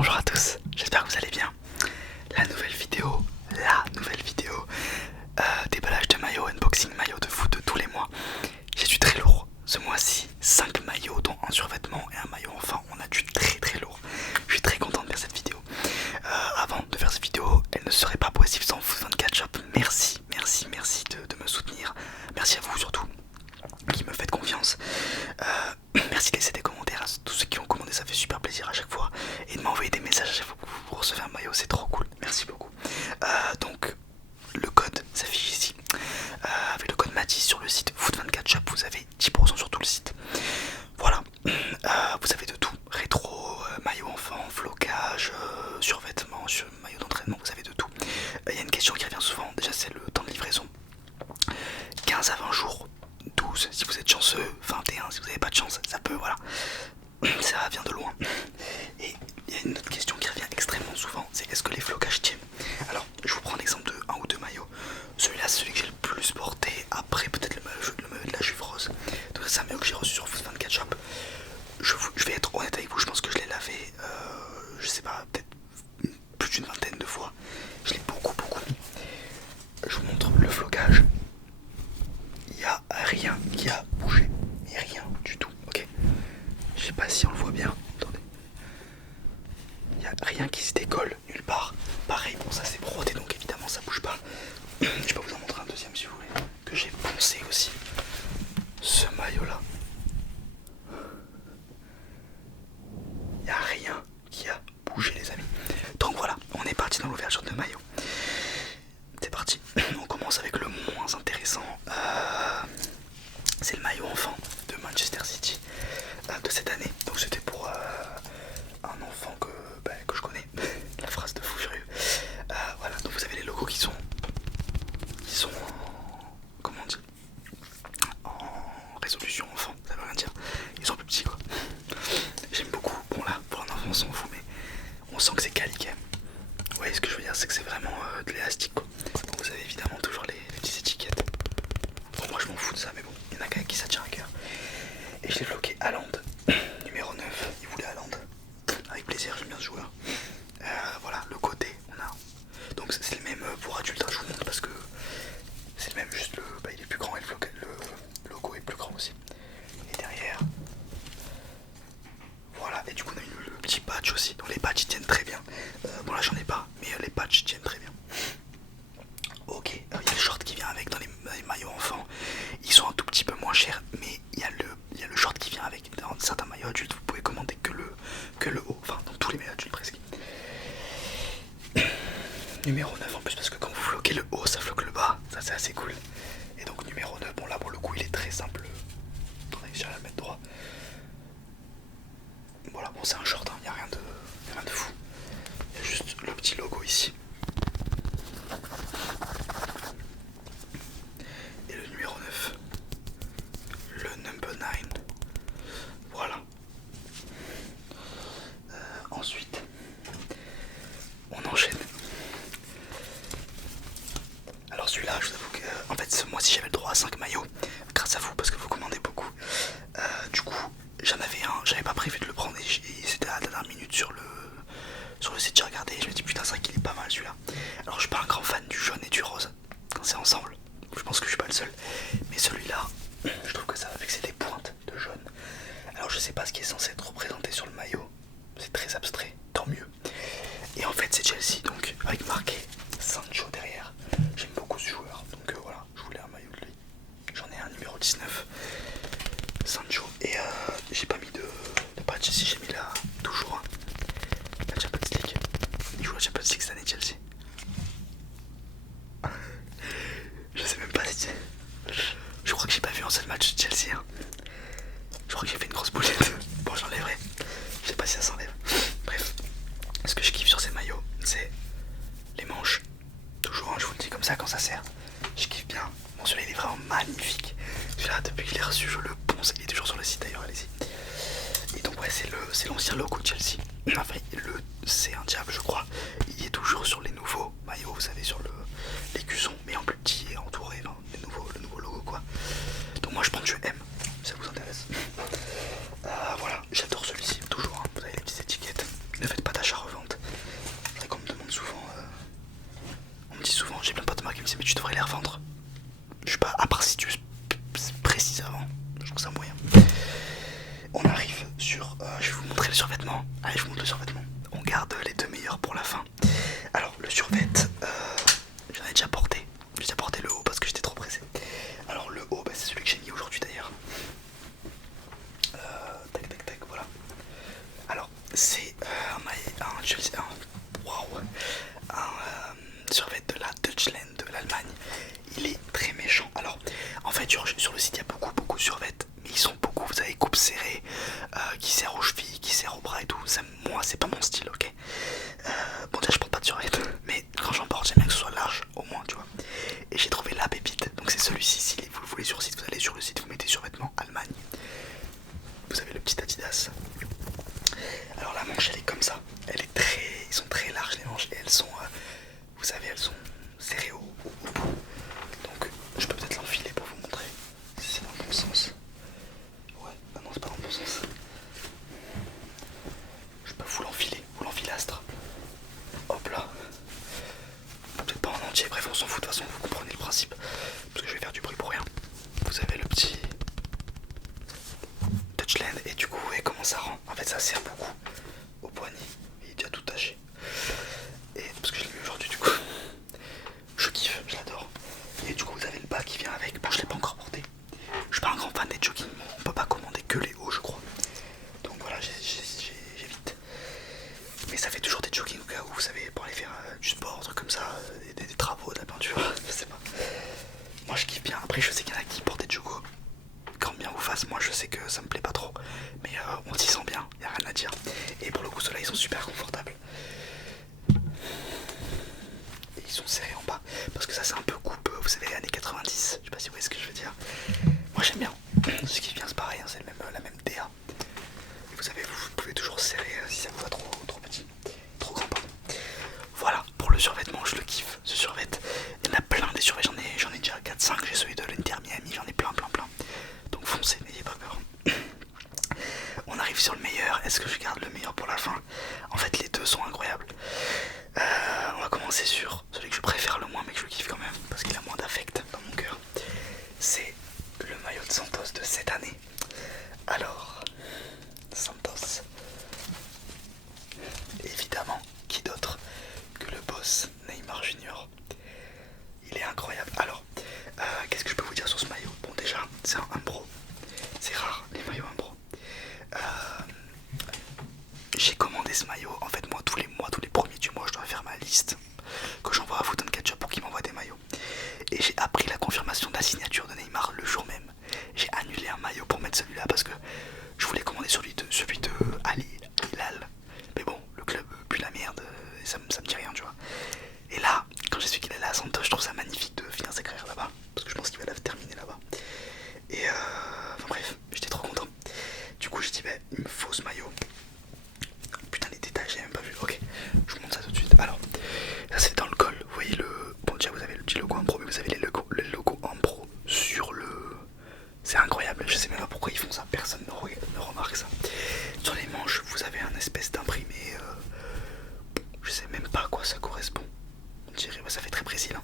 Bonjour à tous, j'espère que vous allez bien. La nouvelle vidéo, déballage de maillots, unboxing maillot de foot de tous les mois. J'ai du très lourd. Ce mois-ci, 5 maillots dont un survêtement et un maillot enfant. On a du très lourd. Je suis très content de faire cette vidéo. Avant de faire cette vidéo, elle ne serait pas possible sans Foot24 Shop. Merci de me soutenir. Merci à vous surtout qui me faites confiance. Merci de laisser des commentaires à tous ceux qui ont commandé, ça fait super plaisir à chaque fois. Et de m'envoyer des messages à chaque fois que vous recevez un maillot, c'est trop cool. Merci beaucoup. Donc le code s'affiche ici. Avec le code Mathis sur le site Foot24 Shop, vous avez 10% sur tout le site. Voilà. Vous avez de tout. Rétro, maillot enfant, flocage, survêtement, maillot d'entraînement, vous avez de tout. Il y a une question qui revient souvent, déjà c'est le temps de livraison. 15 à 20 jours, 12 si vous êtes chanceux, 21 si vous n'avez pas de chance, ça peut, voilà. Ça vient de loin. Et il y a une autre question qui revient extrêmement souvent, c'est est-ce que les flocages tiennent? Alors, je vous prends l'exemple de un ou deux maillots. Celui-là, c'est celui que j'ai le plus porté, après peut-être le maillot de la Juve rose. Donc c'est un maillot que j'ai reçu sur Foot24 Shop. Je vais être honnête avec vous, je pense que je l'ai lavé, je sais pas, peut-être plus d'une vingtaine de fois. Je l'ai beaucoup mis. Je vous montre le flocage. Il n'y a rien qui a bougé, mais rien du tout, ok. Je sais pas si on le voit bien, attendez. Il n'y a rien qui se décolle nulle part. Pareil, bon ça c'est brodé donc évidemment ça bouge pas. Je peux vous en montrer un deuxième si vous voulez, que j'ai poncé aussi. Ce maillot là. Il n'y a rien qui a bougé les amis. Donc voilà, on est parti dans l'ouverture de maillot. C'est parti, on commence avec le moins intéressant. C'est le maillot enfant de Manchester City de cette année. Donc c'était pour un enfant que je connais. La phrase de fou furieux. Voilà, donc vous avez les logos qui sont comment on dit, en résolution enfant, ça veut rien dire. Ils sont plus petits quoi. J'aime beaucoup. Bon là, pour un enfant on s'en fout, mais on sent que c'est quali quand même. Vous voyez ce que je veux dire, c'est que c'est vraiment de l'élastique quoi. Donc vous avez évidemment toujours les petites étiquettes. Bon moi je m'en fous de ça, mais bon, il y en a quand même qui ça tient à cœur. Et je l'ai bloqué Haaland, numéro 9, il voulait Haaland. Avec plaisir, j'aime bien ce joueur. Voilà, le côté, on a. Donc c'est le même pour adulte, je vous montre parce que c'est le même, juste il est plus grand et le logo est plus grand aussi. Et derrière, voilà, et du coup on a eu le petit patch aussi. Donc les patchs ils tiennent très bien. Bon là j'en ai pas, mais les patchs tiennent très bien. Ok, il y a le short qui vient avec dans les maillots enfants. Ils sont un tout petit peu moins chers, mais il y a le short qui vient avec. Dans certains maillots adultes, vous pouvez commander que le haut, enfin dans tous les maillots adultes presque. Numéro 9 en plus, parce que quand vous floquez le haut, ça floque le bas, ça c'est assez cool. Et donc numéro 9, bon là pour le coup il est très simple. Attendez, j'arrive à le mettre droit. Voilà, bon c'est un short, il n'y a rien de fou. Il y a juste le petit logo ici. Et le numéro 9, le number 9. Voilà. Ensuite, on enchaîne. Alors celui-là, je vous avoue que en fait ce mois-ci j'avais le droit à 5 maillots grâce à vous parce que vous commandez beaucoup. Du coup j'en avais un, j'avais pas prévu de le prendre et c'était à la dernière minute sur le site, j'ai regardé et je me dis putain c'est vrai qu'il est pas mal celui-là. Alors je suis pas un grand fan du jaune et du rose quand c'est ensemble, je pense que je suis pas le seul, mais celui-là je trouve que ça va avec c'est des pointes de jaune. Alors je sais pas ce qui est censé être représenté sur le maillot, c'est très abstrait, tant mieux. Et en fait c'est Chelsea donc avec marqué Sancho derrière. J'aime beaucoup ce joueur donc voilà, je voulais un maillot de lui. J'en ai un numéro 19 Sancho et j'ai pas mis de patch ici, j'ai mis là toujours la Champions League. Il joue la Champions League cette année Chelsea. Je sais même pas si je crois que j'ai pas vu un seul match de Chelsea hein. Je crois que j'ai fait une grosse boulette. Bon j'enlèverai, je sais pas si ça s'enlève. Bref, ce que je kiffe sur ces maillots c'est les manches. Toujours, hein, je vous le dis comme ça quand ça sert. Je kiffe bien. Bon celui-là il est vraiment magnifique. Celui-là depuis qu'il est reçu je le ponce. Il est toujours sur le site d'ailleurs, allez-y. Et donc ouais c'est l'ancien logo de Chelsea. Enfin c'est un diable je crois. Il est toujours sur les nouveaux maillots, vous savez, sur l'écusson, mais en plus petit et entouré, enfin, le nouveau logo quoi. Donc moi je pense que je aime, si ça vous intéresse. Voilà, j'adore celui-ci, toujours, hein. Vous avez les petites étiquettes. Ne faites pas d'achat revente. je vais vous montrer le survêtement. Allez, je vous montre le survêtement. On garde les deux meilleurs pour la fin. Alors le survêt, j'en ai déjà porté. J'ai déjà porté le haut parce que j'étais trop pressé. Alors le haut, bah, c'est celui que j'ai mis aujourd'hui d'ailleurs. Tac tac tac, voilà. Alors c'est un survêt de la Deutschland de l'Allemagne. Il est très méchant. Alors en fait sur le site il y a beaucoup de survêtements, mais ils sont beaucoup, vous savez, coupe serrée, qui sert aux chevilles, qui sert aux bras et tout. Ça, moi c'est pas mon style, ok. Bon déjà je porte pas de survêt, mais quand j'en porte j'aime bien que ce soit large au moins, tu vois. Et j'ai trouvé la pépite, donc c'est celui-ci. Si vous le voulez sur le site, vous allez sur le site, vous mettez survêtement Allemagne. Vous avez le petit Adidas. Alors la manche elle est comme ça, ils sont très larges les manches et elles sont, vous savez, elles sont serrées au bout. Donc je peux peut-être l'enfiler pour vous montrer si c'est dans le bon sens. Ouais, ah non c'est pas dans le bon sens. Je peux vous l'enfilastre. Hop là. Peut-être pas en entier, bref on s'en fout de toute façon, vous comprenez le principe. Parce que je vais faire du bruit pour rien. Vous avez le petit Touchland et du coup vous voyez comment ça rend. En fait ça sert beaucoup au poignet. Il est déjà tout taché. Et parce que je l'ai mis aujourd'hui du coup. Je kiffe, je l'adore. Et du coup vous avez le bas qui vient avec. Bon je l'ai pas encore porté. Je suis pas un grand fan des jogging. On peut pas commander que les hauts je crois. Donc voilà j'évite. Mais ça fait toujours des jogging au cas où vous savez pour aller faire du sport, un truc comme ça, des travaux, de la peinture, je sais pas. Moi je kiffe bien. Après je sais qu'il y en a qui portent des joggos. Quand bien vous fasse, moi je sais que ça me plaît pas trop. Mais on s'y sent bien, y a rien à dire. Et pour le coup ceux-là ils sont super confortables. Et ils sont serrés en bas. Parce que ça c'est un peu coupe, vous savez, années 90. Je sais pas si vous voyez ce que je veux dire. Moi j'aime bien. Ce qui vient c'est pareil, hein, c'est la même DA. Et vous savez, vous pouvez toujours serrer si ça vous va trop petit. Trop grand pardon. Voilà, pour le survêtement, je le kiffe, ce survêt. Il y en a plein des survêtements, j'en ai déjà 4-5, j'ai celui de l'Inter Miami, j'en ai plein. Donc foncez, n'ayez pas peur. On arrive sur le meilleur, est-ce que je garde le meilleur pour la fin? En fait les deux sont incroyables. On va commencer sur celui que je préfère le moins mais que je kiffe quand même, parce qu'il a moins d'affect dans mon cœur. C'est le maillot de Santos de cette année. Alors, Santos, évidemment, qui d'autre que le boss Neymar Junior. Il est incroyable. Alors, qu'est-ce que je peux vous dire sur ce maillot? Bon déjà, c'est un Umbro. C'est rare les maillots Umbro. J'ai commandé ce maillot. En fait moi tous les premiers du mois je dois faire ma liste que j'envoie à Foot & Ketchup pour qu'ils m'envoient des maillots. Et j'ai appris la confirmation de la signature de Neymar le jour même. J'ai annulé un maillot pour mettre celui-là parce que je voulais commander celui de Ali Hilal. Mais bon, le club pue la merde, ça me dit rien, tu vois. Et là, quand j'ai su qu'il allait à Santos, je trouve ça magnifique de finir sa carrière là-bas. Parce que je pense qu'il va la terminer là-bas. Et enfin bref, j'étais trop content. Du coup j'ai dit bah il me faut ce maillot. Putain les détails j'ai même pas vu. Ok, je vous montre ça tout de suite. Alors, ça c'est dans le col. Vous voyez le... Bon déjà vous avez le petit logo en pro, mais vous avez le logo en pro sur le... C'est incroyable, je sais même pas pourquoi ils font ça. Personne ne remarque ça. Sur les manches vous avez un espèce d'imprimé, je sais même pas à quoi ça correspond. On dirait, ça fait très précis là.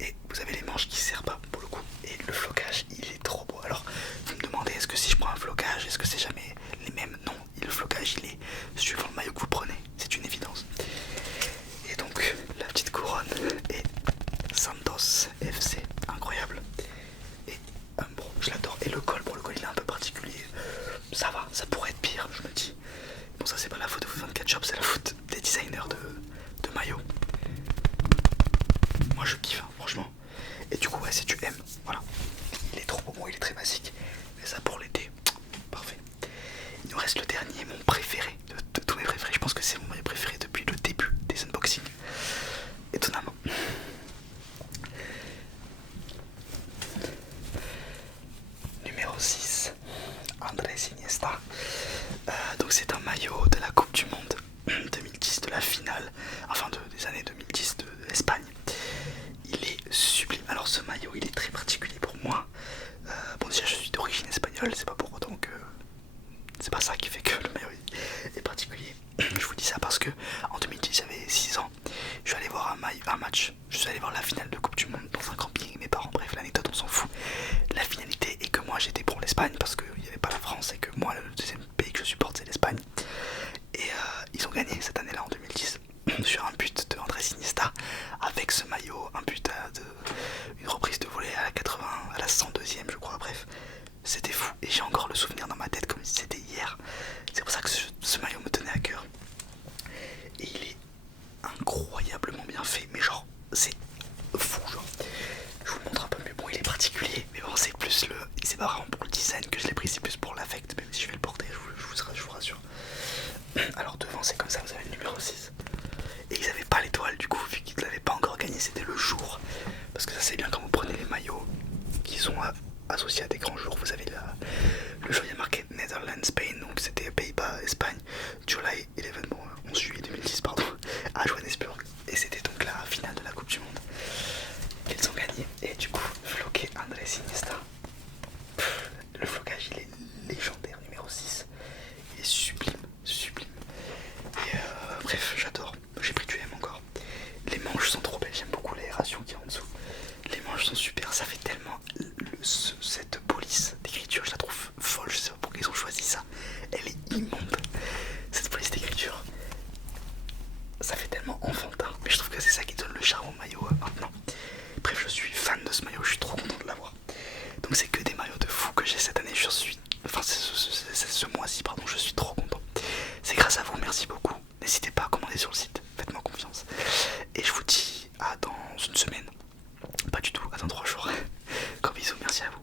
Et vous avez les manches qui servent pas pour le coup. Et le flocage il est trop beau. Alors vous me demandez est-ce que si je prends un flocage, est-ce que c'est jamais les mêmes? Non, le flocage il est suivant le maillot que vous prenez, c'est une évidence. Et donc la petite couronne et Santos FC, incroyable. Et bon, je l'adore. Et le col, pour le col il est un peu particulier. Ça va, ça pourrait être pire, je me dis. Bon ça c'est pas la faute de Foot & Ketchup, c'est la faute des designers de maillots. Moi je kiffe, hein, franchement. Et du coup ouais si tu aimes, voilà. Il est trop beau, moi il est très basique. Mais ça pour l'été, parfait. Il nous reste le dernier, mon préféré de tous mes préférés. Je pense que c'est mon préféré depuis le début des unboxings. Étonnamment. Numéro 6, Andrés Iniesta. Donc c'est un maillot de la Coupe du Monde 2010, de la finale, enfin des années 2010 de l'Espagne. Il est sublime. Alors ce maillot il est très particulier pour moi. Bon déjà je suis d'origine espagnole, c'est pas pour autant que... C'est pas ça qui fait que le maillot est particulier. Je vous dis ça parce que en 2010 j'avais 6 ans. Je suis allé voir un match. Je suis allé voir la finale de Coupe du Monde dans un camping avec mes parents. Bref l'anecdote on s'en fout. La finalité est que moi j'étais pour l'Espagne parce qu'il n'y avait pas la France et que moi le deuxième pays que je supporte c'est l'Espagne. Alors devant c'est comme ça, vous avez le numéro 6. Et ils avaient pas l'étoile du coup, vu qu'ils l'avaient pas encore gagné, c'était le jour. Parce que ça c'est bien quand vous prenez les maillots qui sont associés à des grands jours. Vous avez le jour il y a marqué Netherlands, Spain, donc c'était Pays-Bas, Espagne, July 11, bon 11 juillet 2010 pardon, à Johannesburg. Et c'était donc la finale de la Coupe du Monde qu'ils ont gagné. Et du coup, floqué Andrés Iniesta. Le flocage il est légendaire, numéro 6. Il est sublime, sublime. Et bref, j'adore. J'ai pris du M encore. Les manches sont trop belles, j'aime beaucoup l'aération qui est en dessous. Les manches sont super, ça fait tellement cette police d'écriture, je la trouve folle, je sais pas pourquoi ils ont choisi ça. Elle est immonde, cette police d'écriture. Ça fait tellement enfantin, mais je trouve que c'est ça qui donne le charme au maillot maintenant. Bref, je suis fan de ce maillot, je suis trop content de l'avoir. Donc c'est que des maillots de fou que j'ai cette année, je suis... Enfin, c'est ce mois-ci, pardon, je suis trop content. C'est grâce à vous, merci beaucoup. N'hésitez pas à commander sur le site, faites-moi confiance. Et je vous dis à dans une semaine. Pas du tout, à dans 3 jours. Gros bisous, merci à vous.